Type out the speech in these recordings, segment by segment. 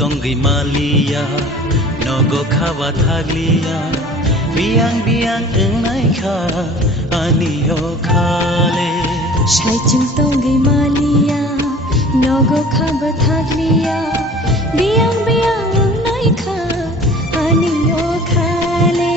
Tongi malia, nogo kawa taglia, biang enai ka, aniyo kale. Shai chung tongi malia, nogo kawa taglia, biang enai ka, aniyo kale.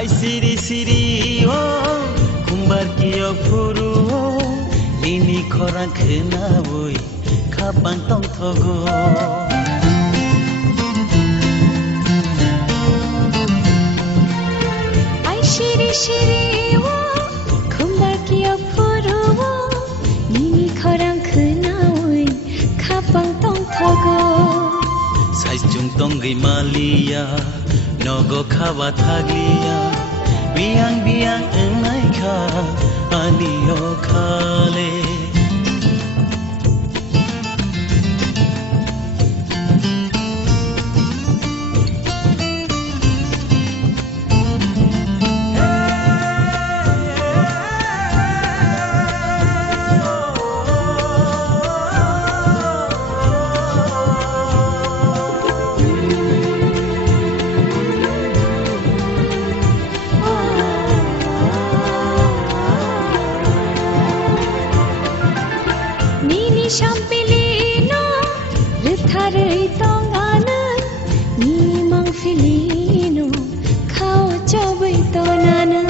Ai siri oh kumbar kiyo furu oh nini korang kena boy kabang tong thogo Ai siri oh kumbar kiyo furu oh nini korang kena boy kabang tong thogo Sai chung tongi malia nogo kawa taglia biang enai ka aniyo kale Champilino, ritharei tongana, ni mang filino, khao chabai tonana.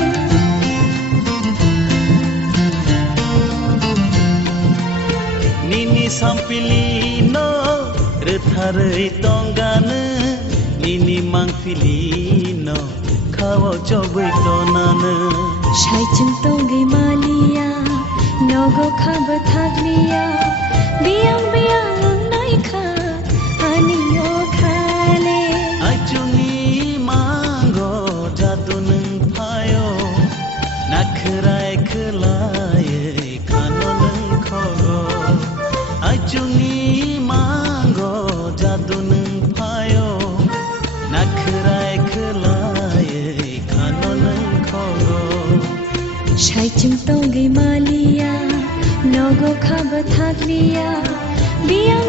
Nini sampilino, ritharei tongana, nini mang filino, khao chabai tonana. Shai chung tongi malia, nogo khaba thaglia. Biang enai ka, aniyo kale. Ajungi mango jadu nung payo, nakrai kelai kano nung kogo. Ajungi mango jadu nung payo, nakrai kelai kano nung kogo. Shai chung tongi malia, nogo khaba thaglia, biang